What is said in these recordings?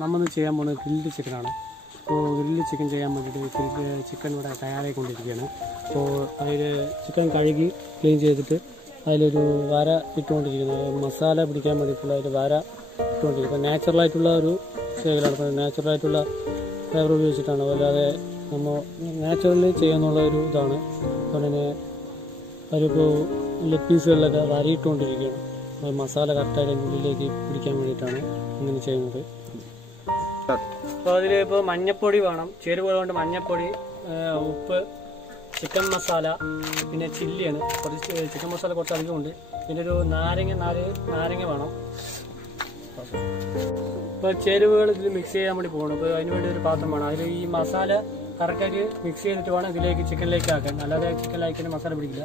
നമ്മളിന്ന് ചെയ്യാൻ പോകുന്നത് ഗ്രിൽഡ് ചിക്കനാണ്. അപ്പോൾ ഗ്രിൽഡ് ചിക്കൻ ചെയ്യാൻ വേണ്ടിയിട്ട് ചിക്കൻ ഇവിടെ തയ്യാറായിക്കൊണ്ടിരിക്കുകയാണ്. അപ്പോൾ അതിൽ ചിക്കൻ കഴുകി ക്ലീൻ ചെയ്തിട്ട് അതിലൊരു വര ഇട്ടുകൊണ്ടിരിക്കുന്നത്, മസാല പിടിക്കാൻ വേണ്ടിയിട്ടുള്ള ഒരു വര ഇട്ടുകൊണ്ടിരിക്കുന്നത്. അപ്പോൾ നാച്ചുറലായിട്ടുള്ള ഒരു ശേഖരമാണ്. അപ്പോൾ നാച്ചുറലായിട്ടുള്ള ഫ്ലേവർ ഉപയോഗിച്ചിട്ടാണ്, അല്ലാതെ നമ്മൾ നാച്ചുറലി ചെയ്യുന്നുള്ള ഒരു ഇതാണ്. അതുപോലെ തന്നെ അതിലിപ്പോൾ ലെഗ് പീസുകളിലൊക്കെ വരയിട്ടുകൊണ്ടിരിക്കുകയാണ്. മസാല കറക്റ്റായിട്ട് അതിൻ്റെ ഉള്ളിലേക്ക് പിടിക്കാൻ വേണ്ടിയിട്ടാണ് ഇങ്ങനെ ചെയ്യുന്നത്. അപ്പോൾ അതിലിപ്പോൾ മഞ്ഞപ്പൊടി വേണം, ചേരുവകൾ കൊണ്ട് മഞ്ഞപ്പൊടി, ഉപ്പ്, ചിക്കൻ മസാല, പിന്നെ ചില്ലിയാണ്. കുറച്ച് ചിക്കൻ മസാല കുറച്ച് അധികമുണ്ട്. പിന്നെ ഒരു നാരങ്ങ വേണം. ഇപ്പോൾ ചേരുവകൾ ഇതിൽ മിക്സ് ചെയ്യാൻ വേണ്ടി പോകണം. അപ്പോൾ അതിന് വേണ്ടി ഒരു പാത്രം വേണം. അതിൽ ഈ മസാല കറക്റ്റായിട്ട് മിക്സ് ചെയ്തിട്ട് വേണം ഇതിലേക്ക് ചിക്കനിലേക്ക് ആക്കാൻ, അല്ലാതെ ചിക്കനിലാക്കി മസാല പിടിക്കില്ല.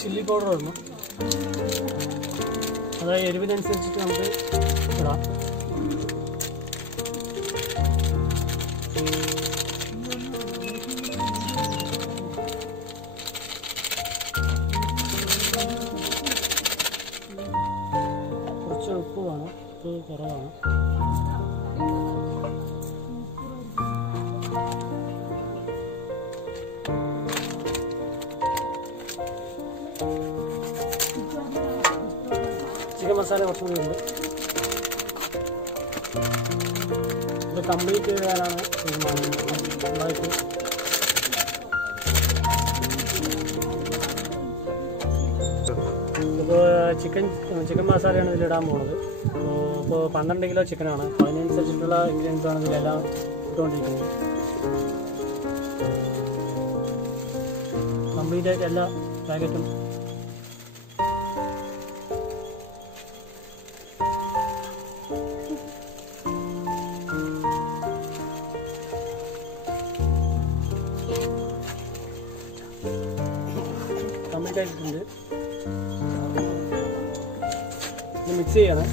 ചില്ലി പൗഡർ ഇടണം, അതായത് എരിവിനനുസരിച്ചിട്ട് നമുക്ക് ഇടാം. കുറച്ച് ഉപ്പ് വേണം, ഉപ്പ് കുറവാണ്. ചിക്കൻ മസാല കുറച്ചും കൂടി ഉണ്ട്. ഇത് കംപ്ലീറ്റ് ചെയ്യാനാണ് തീരുമാനം. ഇപ്പോൾ ചിക്കൻ മസാലയാണ് ഇതിലിടാൻ പോകുന്നത്. ഇപ്പോൾ 12 കിലോ ചിക്കനാണ്. അപ്പോൾ അതിനനുസരിച്ചിട്ടുള്ള ഇൻഗ്രീഡിയൻസാണ് ഇതിലെല്ലാം ഇട്ടുകൊണ്ടിരിക്കുന്നത്. കംപ്ലീറ്റ് ആയിട്ട് എല്ലാ പാക്കറ്റും കംപ്ലീറ്റ് ആയിട്ടുണ്ട്. ഇത് മിക്സ് ചെയ്യണം.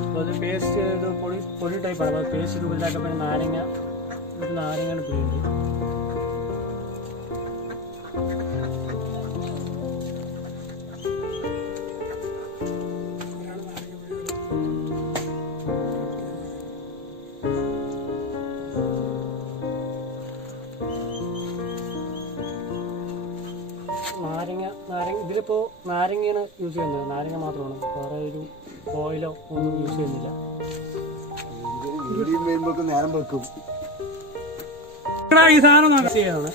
അപ്പോൾ അത് പേസ്റ്റ് ഇത് പൊടി ടൈപ്പാണ്. അപ്പോൾ പേസ്റ്റ് രൂപത്തിലാക്കുമ്പോൾ നാരങ്ങയാണ് പിഴിയുന്നത്. ഇതിലിപ്പോൾ നാരങ്ങയാണ് യൂസ് ചെയ്യുന്നത്, നാരങ്ങ മാത്രമാണ്, വേറെ ഒരു ഓയിലോ ഒന്നും യൂസ് ചെയ്യുന്നില്ല. ഈ സാധനം മിക്സ് ചെയ്യാണ്.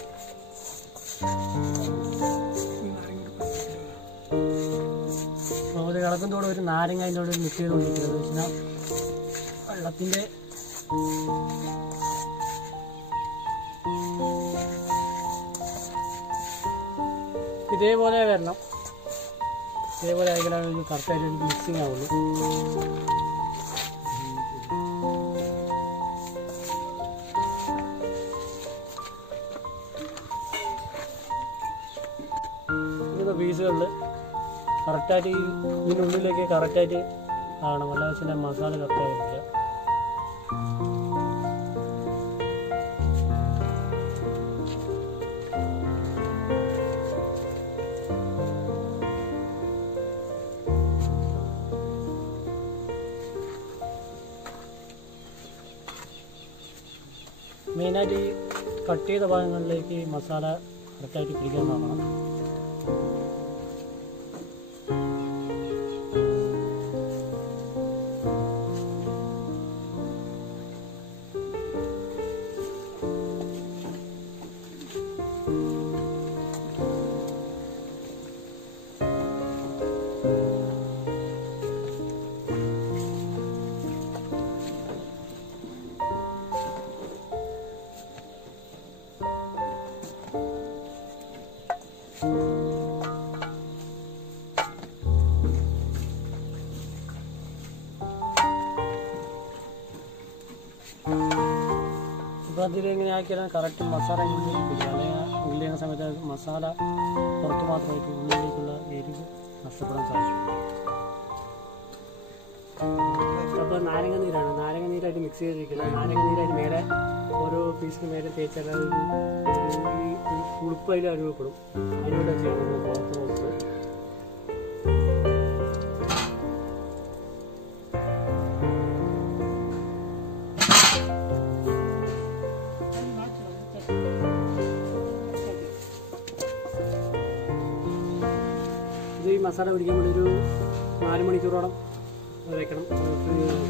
ഒരു കിടക്കുന്നതോടെ ഒരു നാരങ്ങ അതിൻ്റെ കൂടെ മിക്സ് ചെയ്തുകൊണ്ടിരിക്കുന്നത് വെച്ചാൽ വെള്ളത്തിൻ്റെ ഇതേപോലെ വരണം. ഇതേപോലെ ആയിക്കലാണ് കറക്റ്റായിട്ട് മിക്സിങ് ആവുള്ളൂ. ഇങ്ങനത്തെ പീസുകളിൽ കറക്റ്റായിട്ട് ഇതിനുള്ളിലേക്ക് കറക്റ്റായിട്ട് ആവണം, അല്ലാതെ വെച്ചാൽ മസാല കറക്റ്റായിട്ടില്ല. മെയിനായിട്ട് ഈ കട്ട് ചെയ്ത ഭാഗങ്ങളിലേക്ക് മസാല കറക്റ്റായിട്ട് പിടിക്കാൻ നോക്കണം. അതിൽ എങ്ങനെ ആക്കിയാലും കറക്റ്റ് മസാല ഉള്ളിൽ പിടിക്കും. അല്ലെങ്കിൽ ഉള്ളി ചെയ്യുന്ന സമയത്ത് മസാല പുറത്ത് മാത്രമായിട്ട് ഉള്ളിലേക്കുള്ള എരിവ് നഷ്ടപ്പെടാൻ സാധിക്കും. അപ്പോൾ നാരങ്ങ നീരാണ്, നാരങ്ങ നീരായിട്ട് മിക്സ് ചെയ്തിരിക്കുന്നത്. നാരങ്ങ നീരായിട്ട് മേലെ ഓരോ പീസിന് മേലെ തേച്ചാൽ ഉളുപ്പ് അതിൽ അനുഭവപ്പെടും. അതിലൂടെ ചെയ്യണം പുറത്ത് പുറത്ത്. ഇത് ഈ മസാല പിടിക്കാൻ വേണ്ടി ഒരു 4 മണിക്കൂറോളം വെക്കണം.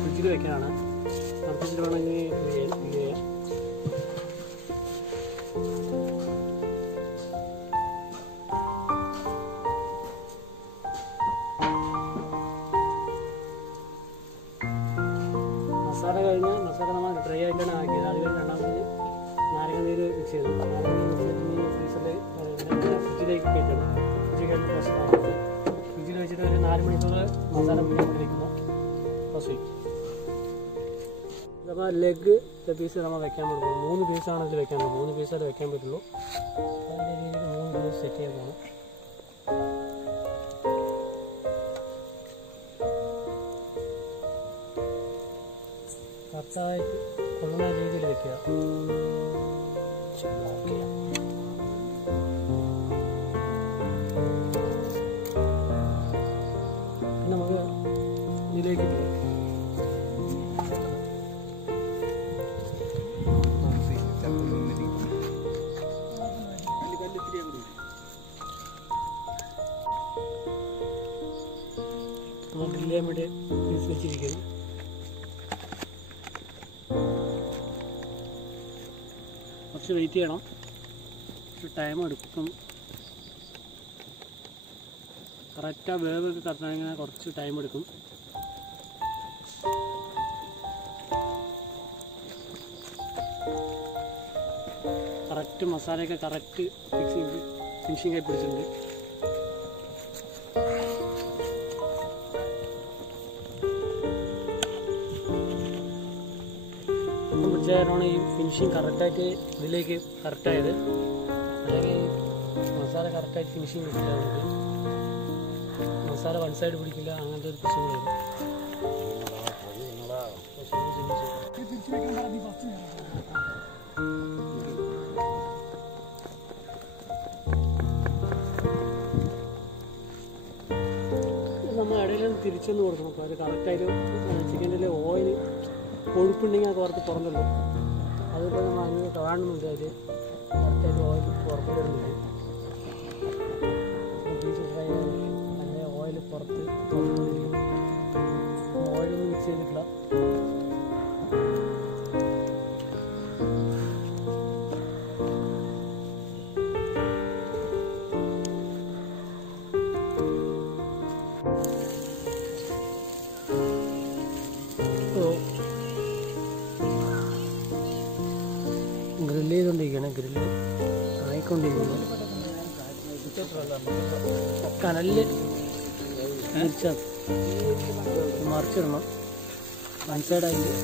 ഫ്രിഡ്ജിൽ വെക്കാനാണ്. ഫ്രിഡ്ജിൽ വേണമെങ്കിൽ ചെയ്യാം. മസാല കഴിഞ്ഞ് മസാല നമ്മൾ ഡ്രൈ ആയിട്ടാണ് ആക്കിയത്. അത് കഴിഞ്ഞ് രണ്ടാമത് നാരങ്ങ നീര് മിക്സ് ചെയ്തു. നാരങ്ങ നീര് മിക്സ് ചെയ്ത് ഫ്രീസറിൽ ഫ്രിഡ്ജിലേക്ക് കയറ്റണം. ഫ്രിഡ്ജിൽ വെച്ചിട്ട് ഒരു 4 മണിക്കൂർ മസാല പിടിക്കാൻ വേണ്ടി വയ്ക്കുമ്പോൾ ഫസ്റ്റ് വയ്ക്കും. അപ്പോൾ ലെഗ് പീസ് നമ്മൾ വെക്കാൻ പറ്റുള്ളൂ. 3 പീസാണ് ഇതിൽ വെക്കാൻ പറ്റുള്ളൂ. 3 പീസായിട്ട് വെക്കാൻ പറ്റുള്ളൂ. അതിൻ്റെ രീതിയിൽ 3 പീസ് സെറ്റ് ചെയ്തതാണ്. കറക്റ്റായിട്ട് കൊള്ളുന്ന രീതിയിൽ വെക്കുക. നമുക്ക് ഇതിലേക്ക് നമ്മൾ ഗ്രില്ല് ചെയ്യാൻ വേണ്ടി പീസ് വെച്ചിരിക്കുന്നു. കുറച്ച് വെയിറ്റ് ചെയ്യണം, ടൈം എടുക്കും. കറക്റ്റാ വേവൊക്കെ കറക്റ്റാണെങ്കിൽ കുറച്ച് ടൈം എടുക്കും. കറക്റ്റ് മസാലയൊക്കെ കറക്റ്റ് ഫിനിഷിംഗ് ആയി പിടിച്ചിട്ടുണ്ട്. പിടിച്ചാലാണ് ഈ ഫിനിഷിങ് കറക്റ്റായിട്ട് ഇതിലേക്ക് കറക്റ്റായത്. അല്ലെങ്കിൽ മസാല കറക്റ്റായിട്ട് ഫിനിഷിങ് കിട്ടില്ല. നമുക്ക് മസാല വൺ സൈഡ് പിടിക്കില്ല, അങ്ങനത്തെ ഒരു പ്രശ്നം വരും. നമ്മൾ ഇടയിൽ തിരിച്ചൊന്ന് കൊടുക്കണം. അപ്പോൾ അത് കറക്റ്റായിട്ട് ചിക്കൻ്റെ ഓയിൽ കൊഴുപ്പുണ്ടെങ്കിൽ അത് പുറത്ത് പുറമല്ലോ. അതിപ്പോൾ നമ്മൾ അങ്ങനെ കാണുന്നുണ്ട്. അതിൽ കറക്റ്റായിട്ട് ഓയിൽ പുറത്ത് വരുന്നുണ്ട്. പീസ് ഫ്രൈ അങ്ങനെ ഓയിൽ പുറത്ത് ഓയിലൊന്നും മിക്സ് ചെയ്തിട്ടില്ല. ഗ്രില്ല് ചെയ്തുകൊണ്ടിരിക്കുകയാണ്. ഗ്രില്ല് ആയിക്കൊണ്ടിരിക്കുന്നു. കനലിൽ മറിച്ചിടണം. വൺ സൈഡായി ഗ്രില്ല്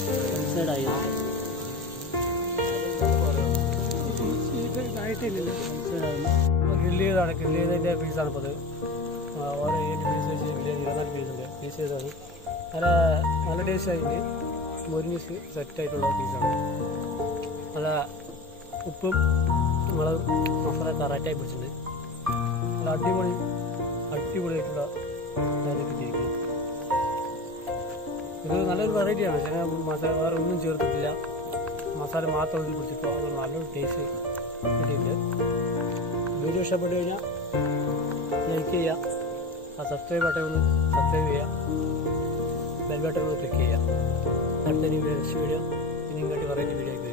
ചെയ്താണ്. ഗ്രില്ല് ചെയ്തതിൻ്റെ പീസാണ് ഇപ്പോൾ അത്. ഓരോ 7 പീസ് വെച്ച് ഗ്രില്ല് ചെയ്ത് 24 പീസുണ്ട്. പീസ് ചെയ്താണ് നല്ല ടേസ്റ്റ് ആയിട്ട് മൊരിഞ്ഞ് സെറ്റായിട്ടുള്ള പീസാണ്. നല്ല ഉപ്പും മുളക് മസാല കറക്റ്റായി പിടിച്ചിട്ടുണ്ട്. നല്ല അടിപൊളിയായിട്ടുള്ള ഇതായി കിട്ടിയിരിക്കുന്നത്. ഇത് നല്ലൊരു വെറൈറ്റിയാണ്. ചില മസാല വേറെ ഒന്നും ചേർത്തിട്ടില്ല, മസാല മാത്രം ഒന്നും പിടിച്ചിട്ടോ. അത് നല്ലൊരു ടേസ്റ്റ് കിട്ടിയിട്ടുണ്ട്. വീഡിയോ ഇഷ്ടപ്പെട്ടു കഴിഞ്ഞാൽ ലൈക്ക് ചെയ്യുക, ആ സബ്സ്ക്രൈബ് ബട്ടൺ ഒന്ന് സബ്സ്ക്രൈബ് ചെയ്യുക, ബെൽ ബട്ടൺ ഒന്ന് ക്ലിക്ക് ചെയ്യുക. അടുത്ത വീഡിയോ ഇനിയും കാട്ടി വെറൈറ്റി വീഡിയോ